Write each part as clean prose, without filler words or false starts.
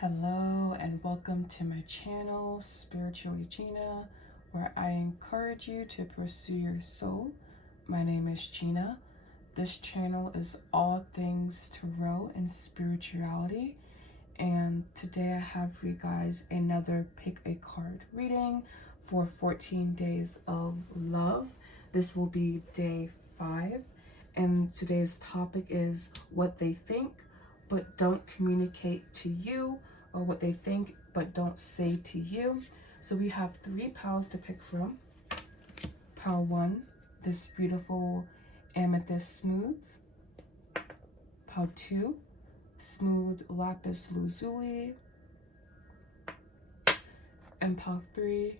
Hello and welcome to my channel, Spiritually Gina, where I encourage you to pursue your soul. My name is Gina. This channel is all things tarot and spirituality. And today I have for you guys another pick a card reading for 14 days of love. This will be day 5. And today's topic is what they think but don't communicate to you, or what they think but don't say to you. So we have 3 piles to pick from. Pile 1, this beautiful amethyst smooth. Pile 2, smooth lapis lazuli. And pile 3,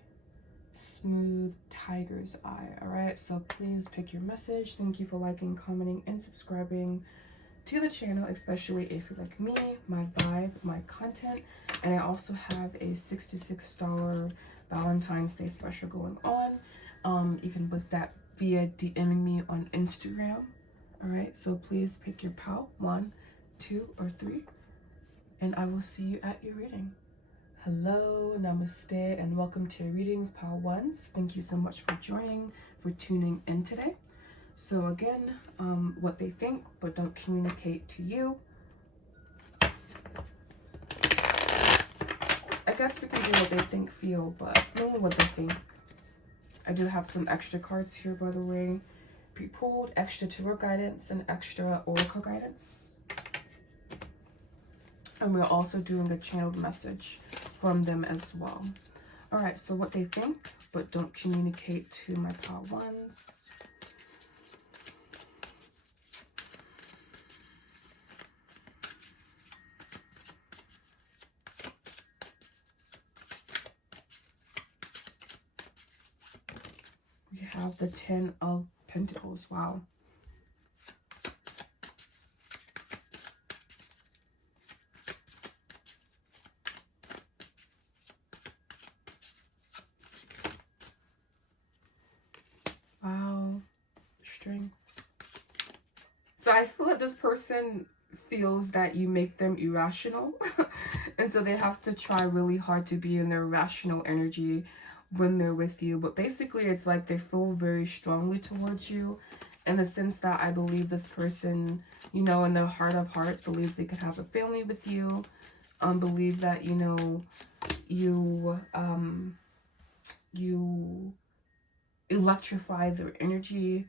smooth tiger's eye. All right, so please pick your message. Thank you for liking, commenting, and subscribing to the channel, especially if you like me, my vibe, my content. And I also have a $66 Valentine's Day special going on. You can book that via DMing me on Instagram. All right, so please pick your pile 1, 2, or 3, and I will see you at your reading. Hello, namaste, and welcome to readings, pile 1s. Thank you so much for joining, for tuning in today. So again, what they think but don't communicate to you. I guess we can do what they think, feel, but mainly what they think. I do have some extra cards here, by the way, pre-pulled, extra tarot guidance and extra oracle guidance. And we're also doing a channeled message from them as well. All right, so what they think but don't communicate to my pile 1s. We have the 10 of Pentacles. Wow. Wow. Strength. So I feel like this person feels that you make them irrational. And so they have to try really hard to be in their rational energy when they're with you. But basically it's like they feel very strongly towards you, in the sense that I believe this person, you know, in their heart of hearts believes they could have a family with you. Believe that, you know, you electrify their energy,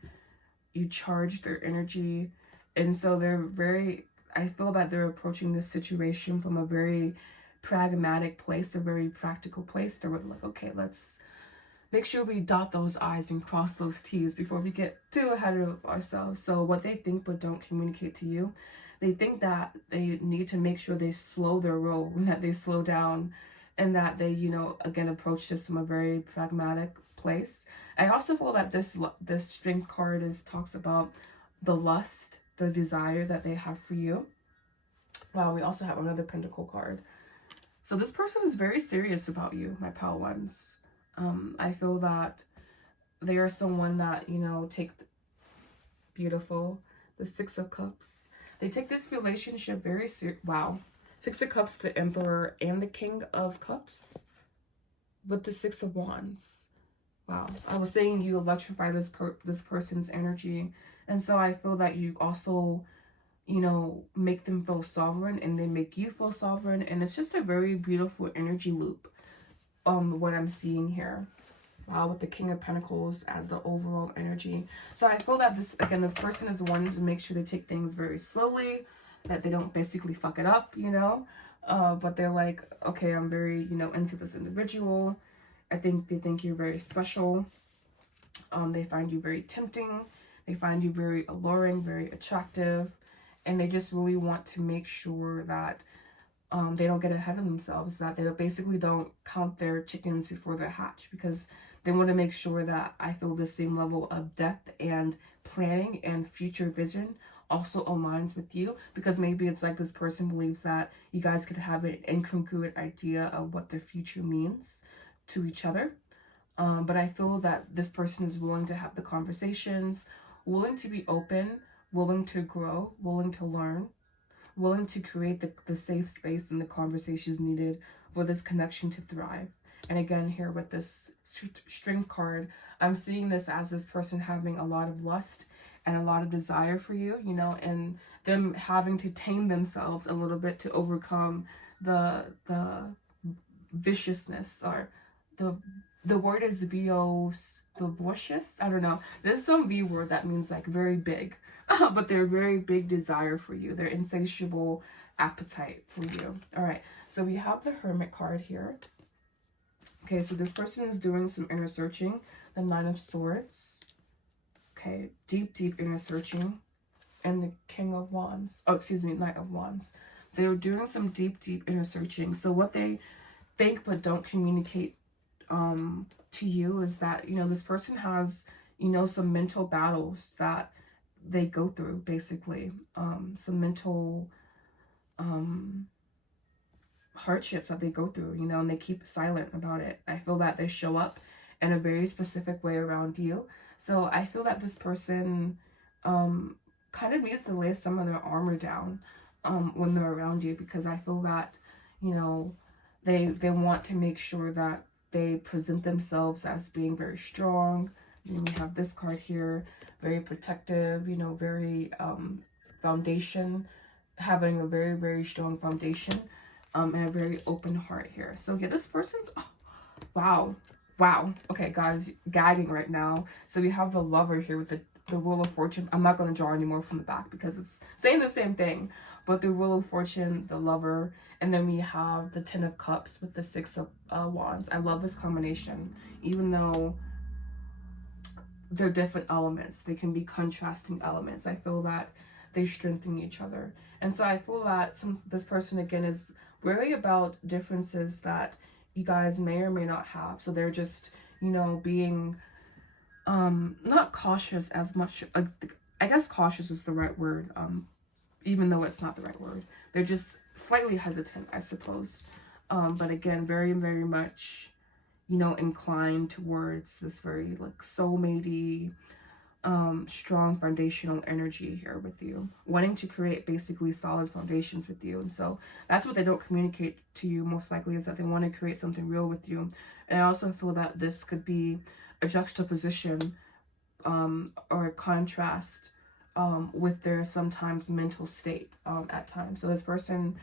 you charge their energy. And so they're very, I feel that they're approaching this situation from a very pragmatic place, a very practical place. They're like, okay, let's make sure we dot those I's and cross those T's before we get too ahead of ourselves. So what they think but don't communicate to you, they think that they need to make sure they slow their roll, that they slow down, and that they, you know, again, approach this from a very pragmatic place. I also feel that this strength card talks about the lust, the desire that they have for you. Wow, we also have another Pentacle card. So this person is very serious about you, my pal 1s. I feel that they are someone that, you know, beautiful, the 6 of Cups. They take this relationship very serious. Wow. 6 of Cups, the Emperor, and the King of Cups with the 6 of Wands. Wow. I was saying you electrify this person's energy. And so I feel that you also, you know, make them feel sovereign, and they make you feel sovereign. And it's just a very beautiful energy loop, what I'm seeing here. Wow, with the King of Pentacles as the overall energy. So I feel that this person is wanting to make sure they take things very slowly, that they don't basically fuck it up, you know. But they're like, okay, I'm very, you know, into this individual. I think they think you're very special. They find you very tempting. They find you very alluring, very attractive. And they just really want to make sure that they don't get ahead of themselves, that they basically don't count their chickens before they hatch, because they want to make sure that I feel the same level of depth and planning and future vision also aligns with you, because maybe it's like this person believes that you guys could have an incongruent idea of what their future means to each other. But I feel that this person is willing to have the conversations, willing to be open, willing to grow, willing to learn, willing to create the safe space and the conversations needed for this connection to thrive. And again, here with this Strength card, I'm seeing this as this person having a lot of lust and a lot of desire for you, you know, and them having to tame themselves a little bit to overcome the viciousness, or the word is vicious. I don't know. There's some V word that means like very big, but they're very big desire for you. Their insatiable appetite for you. All right. So we have the Hermit card here. Okay, so this person is doing some inner searching. The Nine of Swords. Okay, deep inner searching. And the King of Wands. Oh, excuse me, Knight of Wands. They're doing some deep inner searching. So what they think but don't communicate to you is that, you know, this person has, you know, some mental battles that they go through, basically. Some mental hardships that they go through, you know, and they keep silent about it. I feel that they show up in a very specific way around you. So I feel that this person kind of needs to lay some of their armor down when they're around you, because I feel that, you know, they want to make sure that they present themselves as being very strong. And we have this card here, very protective, you know, very foundation, having a very strong foundation, and a very open heart here. So yeah, this person's, oh, wow. Okay, guys, gagging right now. So we have the Lover here with the Wheel of Fortune. I'm not going to draw anymore from the back because it's saying the same thing. But the Wheel of Fortune, the Lover, and then we have the Ten of Cups with the Six of Wands. I love this combination. Even though they're different elements, they can be contrasting elements. I feel that they strengthen each other. And so I feel that this person, again, is wary about differences that you guys may or may not have. So they're just, you know, being not cautious as much. I guess cautious is the right word, even though it's not the right word. They're just slightly hesitant, I suppose. But again, very much, you know, inclined towards this very like soulmate-y, strong foundational energy here with you, wanting to create basically solid foundations with you. And so that's what they don't communicate to you, most likely, is that they want to create something real with you. And I also feel that this could be a juxtaposition or a contrast with their sometimes mental state at times. So this person,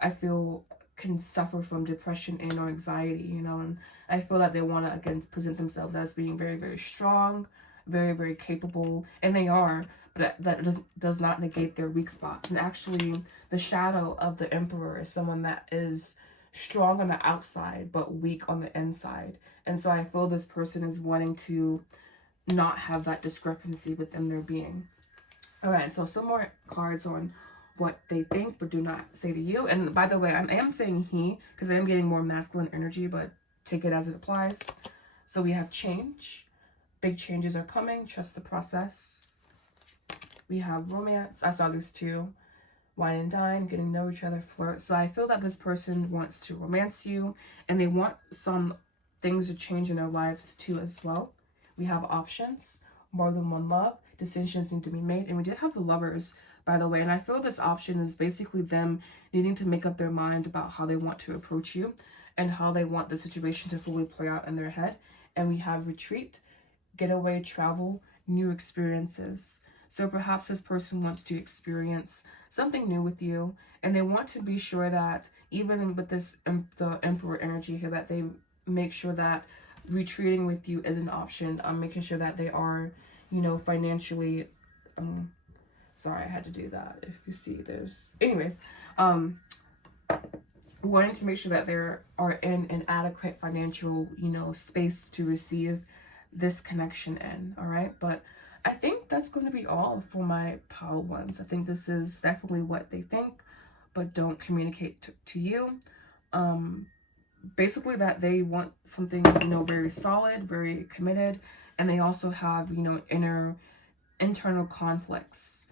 I feel, can suffer from depression and or anxiety, you know, and I feel that they want to, again, present themselves as being very strong, very capable, and they are, but that does not negate their weak spots. And actually, the shadow of the Emperor is someone that is strong on the outside but weak on the inside. And so I feel this person is wanting to not have that discrepancy within their being. All right, so some more cards on what they think but do not say to you. And by the way, I am saying he because I am getting more masculine energy, but take it as it applies. So we have change. Big changes are coming. Trust the process. We have romance. I saw this too. Wine and dine, getting to know each other, flirt. So I feel that this person wants to romance you, and they want some things to change in their lives too as well. We have options, more than one love, decisions need to be made. And we did have the Lovers, by the way, and I feel this option is basically them needing to make up their mind about how they want to approach you and how they want the situation to fully play out in their head. And we have retreat, getaway, travel, new experiences. So perhaps this person wants to experience something new with you, and they want to be sure that even with this the Emperor energy here, that they make sure that retreating with you is an option. Making sure that they are, you know, financially, sorry, I had to do that. If you see, there's, anyways, wanting to make sure that they are in an adequate financial, you know, space to receive this connection in. All right, but I think that's going to be all for my pile ones. I think this is definitely what they think but don't communicate to you. Basically that they want something, you know, very solid, very committed, and they also have, you know, internal conflicts.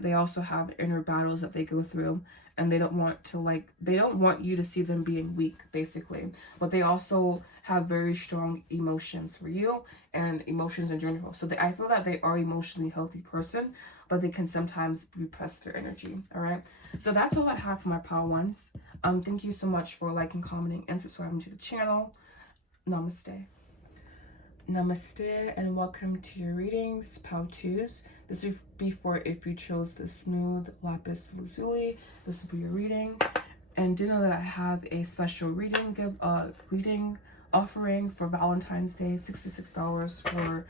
They also have inner battles that they go through, and they don't want to, they don't want you to see them being weak, basically. But they also have very strong emotions for you and emotions in general. So I feel that they are emotionally healthy person, but they can sometimes repress their energy. All right. So that's all I have for my pile ones. Thank you so much for liking, commenting, and subscribing to the channel. Namaste. Namaste and welcome to your readings, pile twos. This would be for if you chose the smooth lapis lazuli. This will be your reading. And do know that I have a special reading offering for Valentine's Day, $66 for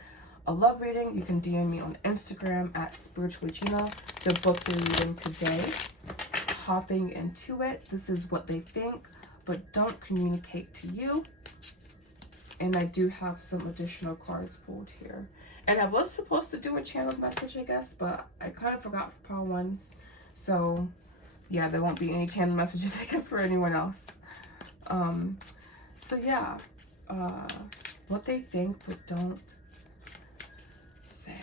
a love reading. You can DM me on Instagram at spiritually Gina to book your reading today. Hopping into it, this is what they think, but don't communicate to you. And I do have some additional cards pulled here. And I was supposed to do a channeled message, I guess, but I kind of forgot for pile ones. So yeah, there won't be any channel messages, I guess, for anyone else. So yeah, what they think but don't say.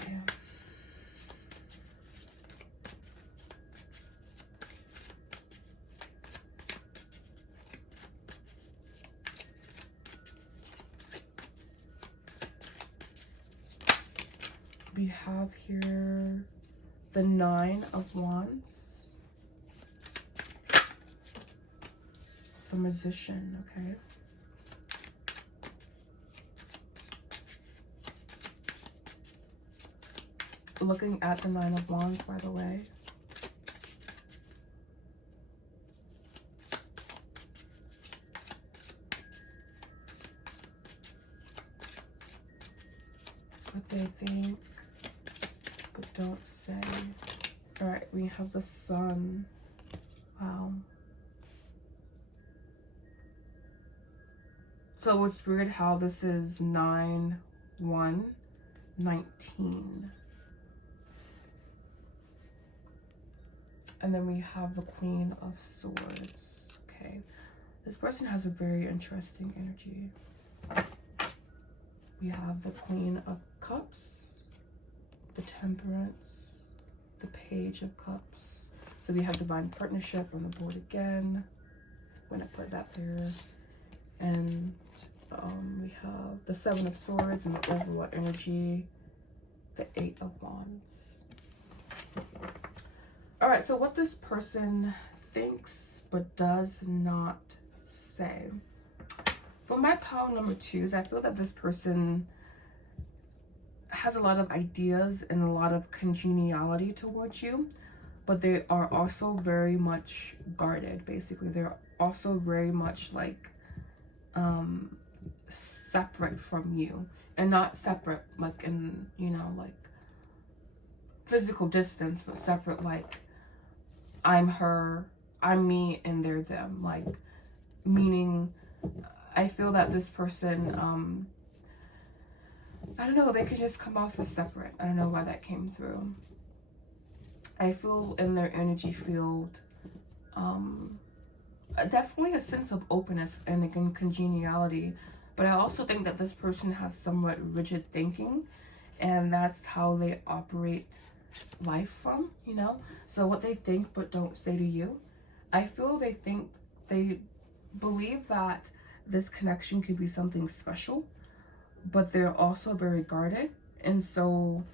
We have here the 9 of Wands. The Magician, okay? Looking at the 9 of Wands, by the way. What they think, but don't say. All right, we have the Sun. Wow. So it's weird how this is 9, 1, 19. And then we have the Queen of Swords. Okay. This person has a very interesting energy. We have the Queen of Cups, the Temperance, the Page of Cups. So we have Divine Partnership on the board again. I'm going to put that there. And we have the 7 of Swords and the overall energy, the 8 of Wands. All right, so what this person thinks but does not say. For my pile number 2s, I feel that this person has a lot of ideas and a lot of congeniality towards you, but they are also very much guarded, basically. They're also very much like separate from you, and not separate like in, you know, like physical distance, but separate like I'm her, I'm me, and they're them. Like, meaning I feel that this person, I don't know, they could just come off as separate. I don't know why that came through. I feel in their energy field, definitely a sense of openness and again congeniality, but I also think that this person has somewhat rigid thinking, and that's how they operate life from, you know. So what they think but don't say to you, I feel they believe that this connection could be something special, but they're also very guarded. And so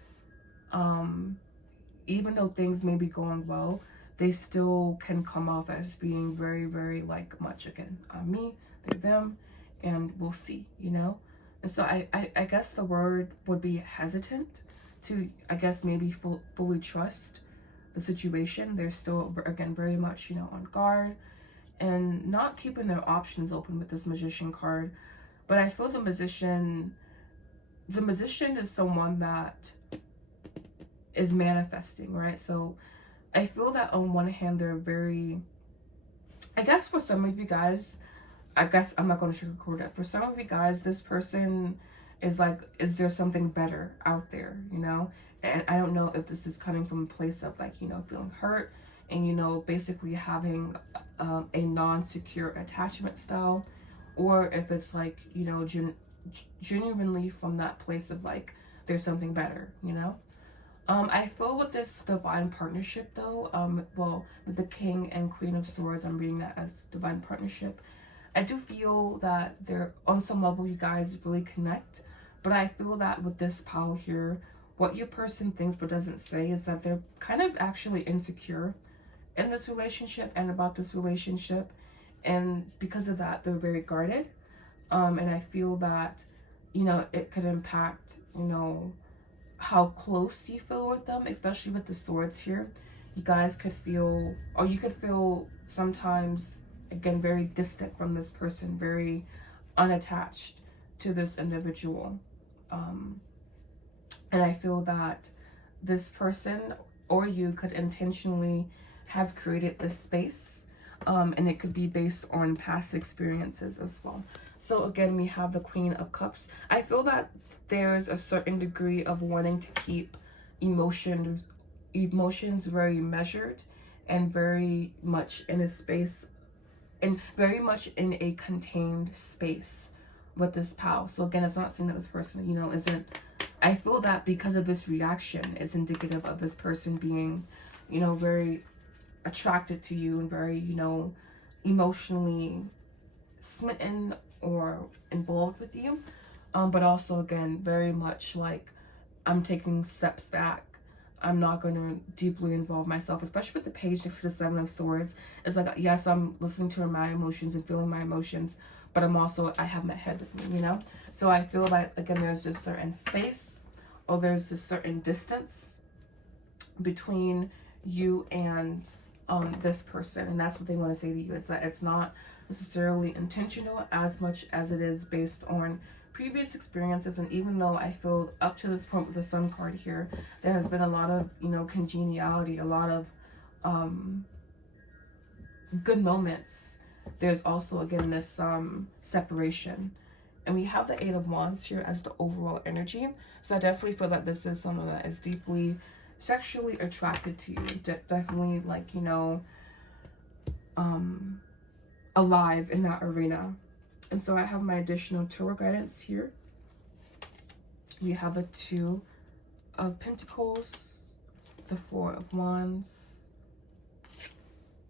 even though things may be going well, they still can come off as being very, very like much again me, they're them, and we'll see, you know. And so I guess the word would be hesitant to, I guess, maybe fully trust the situation. They're still, again, very much, you know, on guard and not keeping their options open with this Magician card. But I feel the magician is someone that is manifesting, right? So I feel that on one hand, they're very, I guess for some of you guys, I guess I'm not going to sugarcoat it. For some of you guys, this person is like, is there something better out there, you know? And I don't know if this is coming from a place of like, you know, feeling hurt and, you know, basically having a non-secure attachment style, or if it's like, you know, genuinely from that place of like, there's something better, you know? I feel with this divine partnership though, well, with the King and Queen of Swords, I'm reading that as divine partnership. I do feel that they're, on some level, you guys really connect, but I feel that with this pile here, what your person thinks but doesn't say is that they're kind of actually insecure in this relationship and about this relationship. And because of that, they're very guarded. And I feel that, you know, it could impact, you know, how close you feel with them, especially with the swords here. You guys could feel, or you could feel sometimes, again, very distant from this person, very unattached to this individual. And I feel that this person or you could intentionally have created this space, and it could be based on past experiences as well. So again, we have the Queen of Cups. I feel that there's a certain degree of wanting to keep emotions very measured and very much in a space, and very much in a contained space with this pal. So again, it's not saying that this person, you know, isn't, I feel that because of this reaction is indicative of this person being, you know, very attracted to you and very, you know, emotionally smitten or involved with you. But also, again, very much like, I'm taking steps back. I'm not going to deeply involve myself, especially with the page next to the Seven of Swords. It's like, yes, I'm listening to my emotions and feeling my emotions, but I'm also, I have my head with me, you know? So I feel like, again, there's this certain space, or there's this certain distance between you and this person. And that's what they want to say to you. It's that it's not necessarily intentional as much as it is based on previous experiences. And even though I feel up to this point with the Sun card here, there has been a lot of, you know, congeniality, a lot of good moments, there's also, again, this separation. And we have the Eight of Wands here as the overall energy. So I definitely feel that this is someone that is deeply sexually attracted to you. Definitely, like, you know, alive in that arena. And so I have my additional tarot guidance here. We have a Two of Pentacles, the Four of Wands,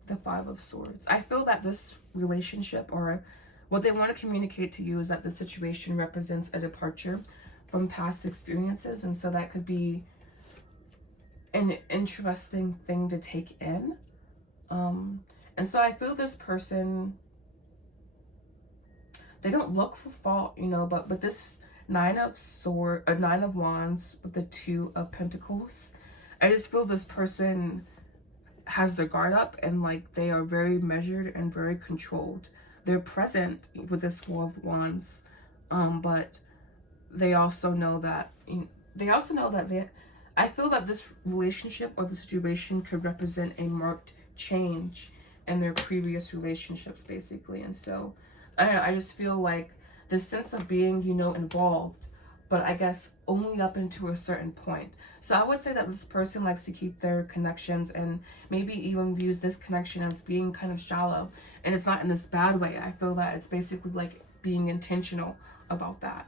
the Five of Swords. I feel that this relationship, or what they want to communicate to you, is that the situation represents a departure from past experiences. And so that could be an interesting thing to take in. And so I feel this person, they don't look for fault, you know, but this Nine of Wands with the Two of Pentacles, I just feel this person has their guard up, and like they are very measured and very controlled. They're present with this Four of Wands, but they also know that, I feel that this relationship or the situation could represent a marked change in their previous relationships, basically. And so I don't know, I just feel like this sense of being, you know, involved, but I guess only up into a certain point. So I would say that this person likes to keep their connections, and maybe even views this connection as being kind of shallow. And it's not in this bad way. I feel that it's basically like being intentional about that.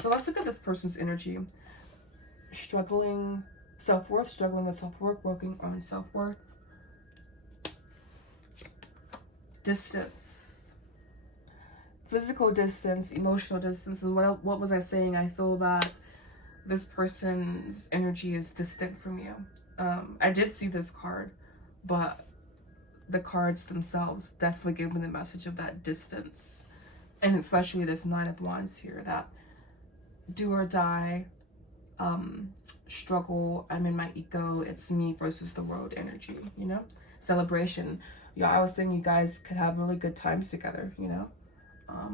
So let's look at this person's energy. Struggling self-worth, struggling with self-worth, working on self-worth. Distance. Physical distance, emotional distance. And what was I saying? I feel that this person's energy is distant from you. I did see this card, but the cards themselves definitely give me the message of that distance. And especially this Nine of Wands here, that do or die, struggle, I'm in my ego, it's me versus the world energy, you know? Celebration. Yeah, I was saying you guys could have really good times together, you know?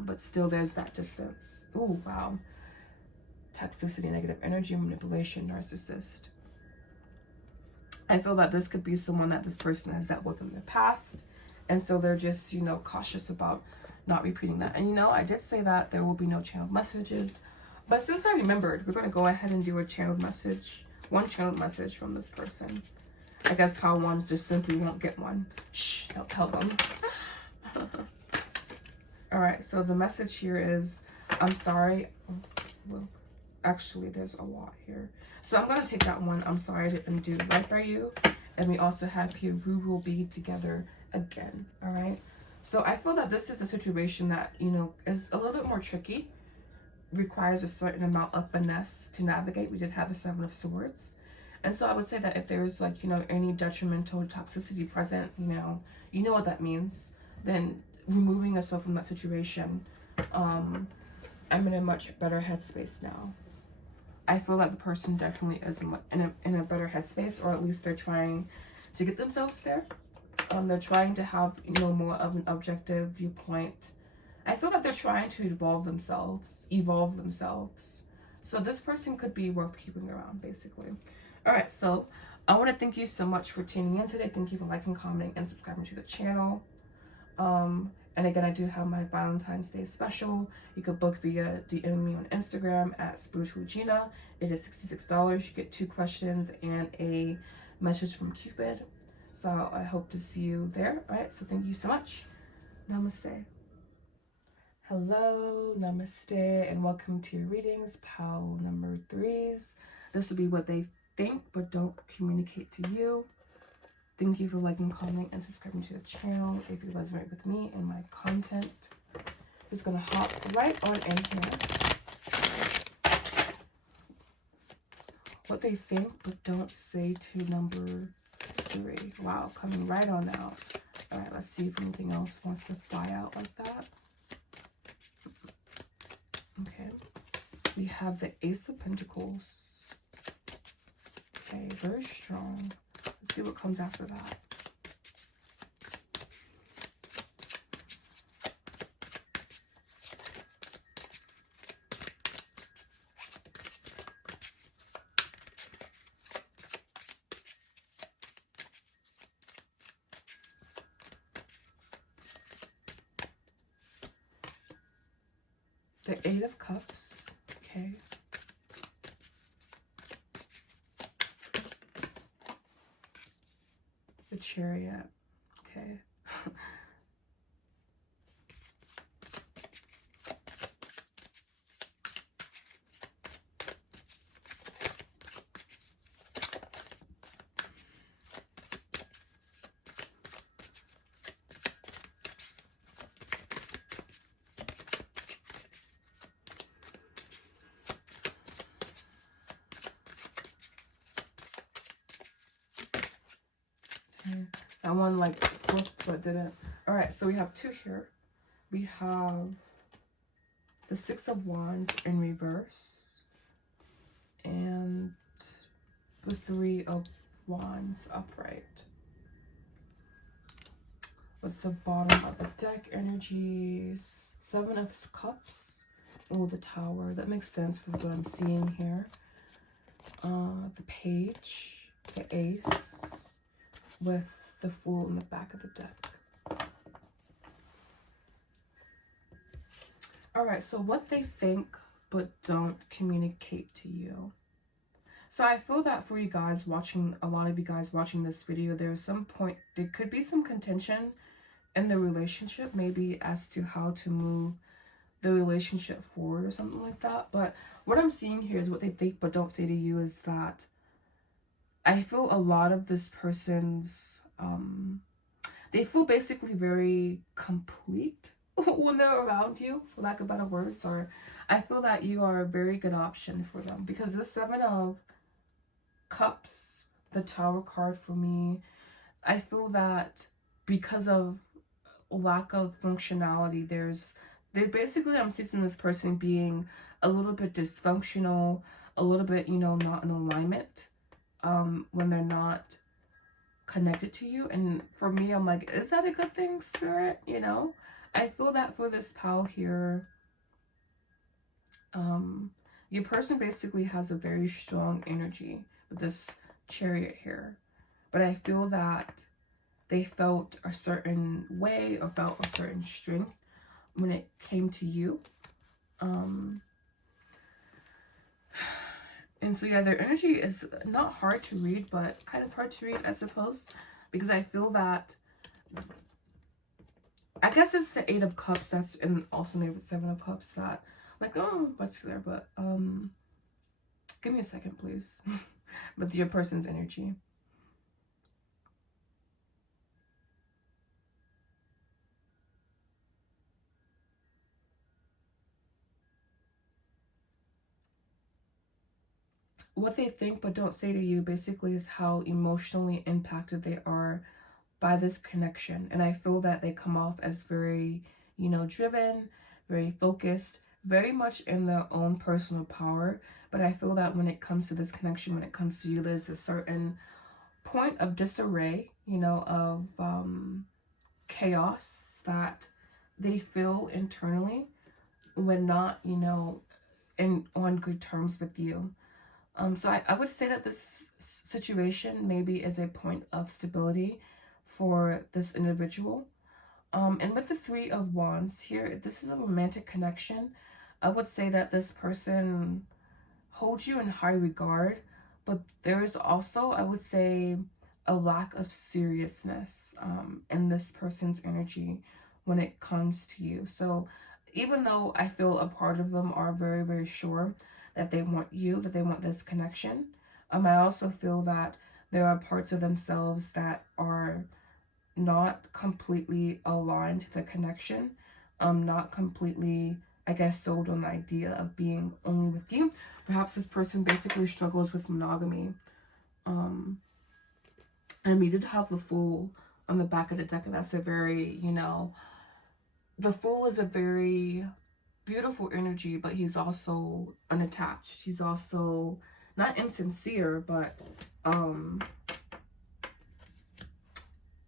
But still there's that distance. Ooh, wow. Toxicity, negative energy, manipulation, narcissist. I feel that this could be someone that this person has dealt with in the past. And so they're just, you know, cautious about not repeating that. And, you know, I did say that there will be no channeled messages. But since I remembered, we're going to go ahead and do a channeled message. One channeled message from this person. I guess pile ones just simply won't get one. Shh, don't tell them. Alright, so the message here is, I'm sorry. Well, actually, there's a lot here. So I'm going to take that one. I'm sorry I didn't do right by you. And we also have here, we will be together again. Alright. So I feel that this is a situation that, you know, is a little bit more tricky. Requires a certain amount of finesse to navigate. We did have the Seven of Swords. And so I would say that if there's like, you know, any detrimental toxicity present, you know what that means, then removing yourself from that situation, I'm in a much better headspace now. I feel like the person definitely is in a better headspace, or at least they're trying to get themselves there. They're trying to have, you know, more of an objective viewpoint. I feel that they're trying to evolve themselves. So this person could be worth keeping around, basically. All right, so I want to thank you so much for tuning in today. Thank you for liking, commenting, and subscribing to the channel. And again, I do have my Valentine's Day special. You could book via DM me on Instagram at Spiritual Gina. It is $66. You get 2 questions and a message from Cupid. So I hope to see you there. All right, so thank you so much. Namaste. Hello, namaste, and welcome to your readings, POW number 3s. This will be what they think but don't communicate to you. Thank you for liking, commenting, and subscribing to the channel. If you resonate with me and my content, I'm just gonna hop right on in here. What they think but don't say to number 3. Wow, coming right on out. All right, let's see if anything else wants to fly out like that. Okay, we have the Ace of Pentacles. Okay, very strong. Let's see what comes after that. The 8 of Cups. Okay. The Chariot. Okay. That one like flipped but didn't. All right, so we have 2 here. We have the 6 of Wands in reverse and the 3 of Wands upright. With the bottom of the deck energies, 7 of Cups. Oh, the Tower. That makes sense for what I'm seeing here. The Page, the Ace, with the Fool in the back of the deck. All right, so what they think but don't communicate to you. So I feel that for you guys watching, a lot of you guys watching this video, there's some point, there could be some contention in the relationship, maybe as to how to move the relationship forward or something like that. But what I'm seeing here is what they think but don't say to you is that I feel a lot of this person's, they feel basically very complete when they're around you, for lack of better words, or I feel that you are a very good option for them, because the 7 of Cups, the Tower card for me, I feel that because of lack of functionality, basically, I'm seeing this person being a little bit dysfunctional, a little bit, you know, not in alignment, when they're not connected to you. And for me, I'm like, is that a good thing, Spirit? You know, I feel that for this pal here, your person basically has a very strong energy with this Chariot here, but I feel that they felt a certain way or felt a certain strength when it came to you. And so, yeah, their energy is not hard to read, but kind of hard to read, I suppose, because I feel that, I guess it's the 8 of Cups that's in also maybe the 7 of Cups that, like, oh, what's there? But, give me a second, please, with your person's energy. what they think but don't say to you basically is how emotionally impacted they are by this connection. And I feel that they come off as very, you know, driven, very focused, very much in their own personal power. But I feel that when it comes to this connection, when it comes to you, there's a certain point of disarray, you know, of chaos that they feel internally when not, you know, on good terms with you. So I would say that this situation maybe is a point of stability for this individual. And with the Three of Wands here, this is a romantic connection. I would say that this person holds you in high regard, but there's also, I would say, a lack of seriousness in this person's energy when it comes to you. So even though I feel a part of them are very, very sure that they want you, that they want this connection, I also feel that there are parts of themselves that are not completely aligned to the connection, not completely, I guess, sold on the idea of being only with you. Perhaps this person basically struggles with monogamy. And we did have the Fool on the back of the deck, and that's a very, you know, the Fool is a very beautiful energy, but he's also unattached. He's also not insincere, but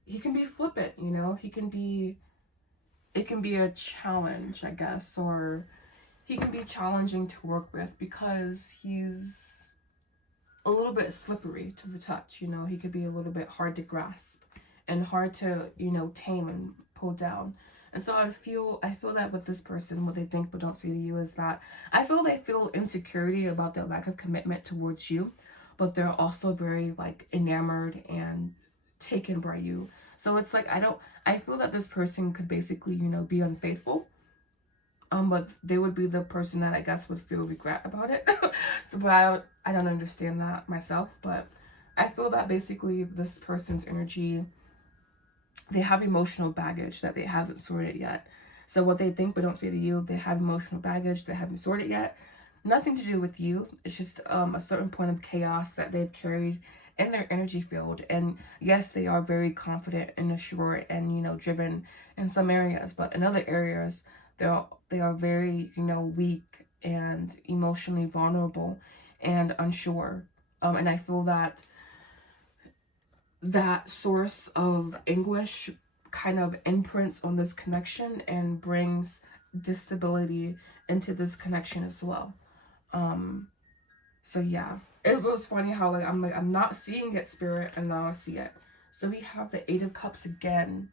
he can be flippant, you know. He can be, it can be a challenge, I guess, or he can be challenging to work with because he's a little bit slippery to the touch, you know. He could be a little bit hard to grasp and hard to, you know, tame and pull down. And so I feel that with this person, what they think but don't say to you is that I feel they feel insecurity about their lack of commitment towards you, but they're also very like enamored and taken by you. So it's like I feel that this person could basically, you know, be unfaithful. But they would be the person that I guess would feel regret about it. So, but I don't understand that myself, but I feel that basically this person's energy, they have emotional baggage that they haven't sorted yet. So what they think but don't say to you, they have emotional baggage they haven't sorted yet. Nothing to do with you. It's just a certain point of chaos that they've carried in their energy field. And yes, they are very confident and assured and, you know, driven in some areas, but in other areas, they are very, you know, weak and emotionally vulnerable and unsure. And I feel that that source of anguish kind of imprints on this connection and brings disstability into this connection as well. So yeah, it was funny how like I'm not seeing it, Spirit, and now I see it. So we have the Eight of Cups again.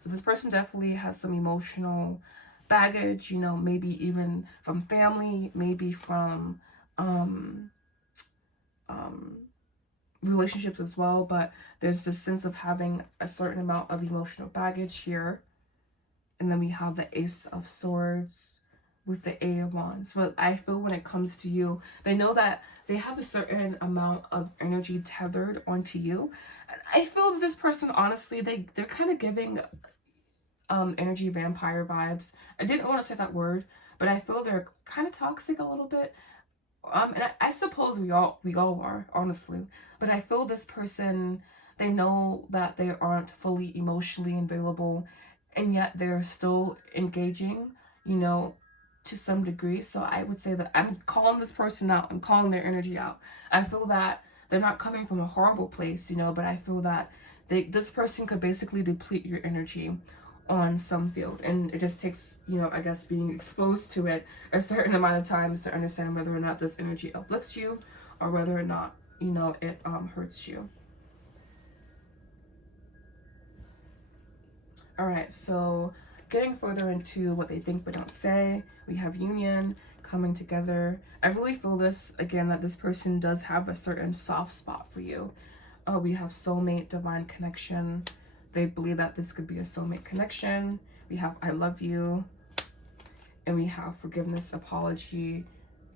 So this person definitely has some emotional baggage, you know, maybe even from family, maybe from relationships as well, but there's this sense of having a certain amount of emotional baggage here. And then we have the Ace of Swords with the Eight of Wands. But I feel when it comes to you, they know that they have a certain amount of energy tethered onto you. And I feel that this person, honestly, they're kind of giving energy vampire vibes. I didn't want to say that word, but I feel they're kind of toxic a little bit. And I suppose we all are, honestly. But I feel this person, they know that they aren't fully emotionally available, and yet they're still engaging, you know, to some degree. So I would say that I'm calling this person out. I'm calling their energy out. I feel that they're not coming from a horrible place, you know, but I feel that this person could basically deplete your energy on some field, and it just takes, you know, I guess being exposed to it a certain amount of times to understand whether or not this energy uplifts you or whether or not, you know, it hurts you. All right, so getting further into what they think but don't say, we have union, coming together. I really feel this again, that this person does have a certain soft spot for you. We have soulmate, divine connection. They believe that this could be a soulmate connection. We have I love you. And we have forgiveness, apology,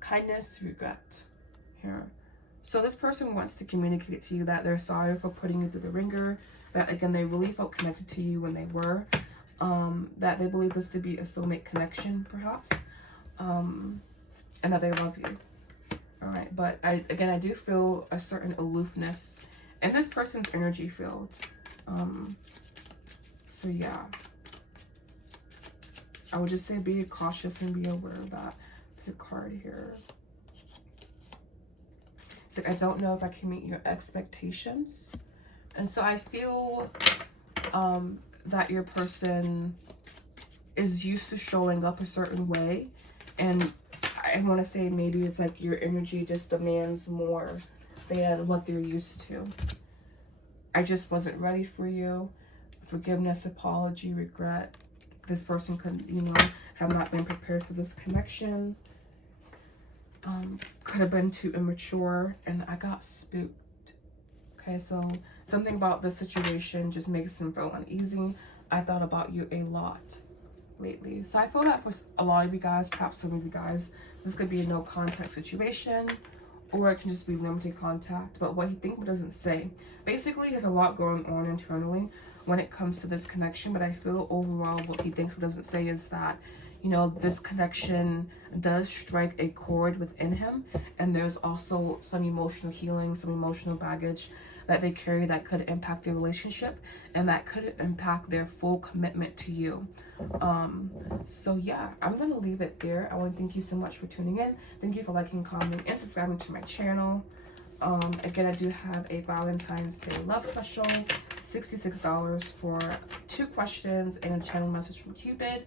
kindness, regret here. So this person wants to communicate to you that they're sorry for putting you through the ringer. That again, they really felt connected to you when they were. That they believe this to be a soulmate connection, perhaps. And that they love you. All All right, but again, I do feel a certain aloofness in this person's energy field. So yeah, I would just say be cautious and be aware of that. There's a card here. It's like, I don't know if I can meet your expectations. And so I feel that your person is used to showing up a certain way, and I want to say maybe it's like your energy just demands more than what they're used to. I just wasn't ready for you. Forgiveness, apology, regret. This person could, you know, have not been prepared for this connection. Could have been too immature, and I got spooked. Okay, so something about this situation just makes them feel uneasy. I thought about you a lot lately. So I feel that for a lot of you guys, perhaps some of you guys, this could be a no contact situation, or it can just be limited contact. But what he thinks but doesn't say. Basically, there's a lot going on internally when it comes to this connection, but I feel overall what he thinks but doesn't say is that, you know, this connection does strike a chord within him, and there's also some emotional healing, some emotional baggage that they carry that could impact their relationship, and that could impact their full commitment to you. So yeah, I'm gonna leave it there. I want to thank you so much for tuning in. Thank you for liking, commenting, and subscribing to my channel. Again, I do have a Valentine's Day love special, $66 for 2 questions and a channel message from Cupid,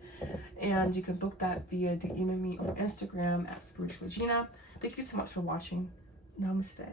and you can book that via DMing me on Instagram at spiritually Gina. Thank you so much for watching. Namaste.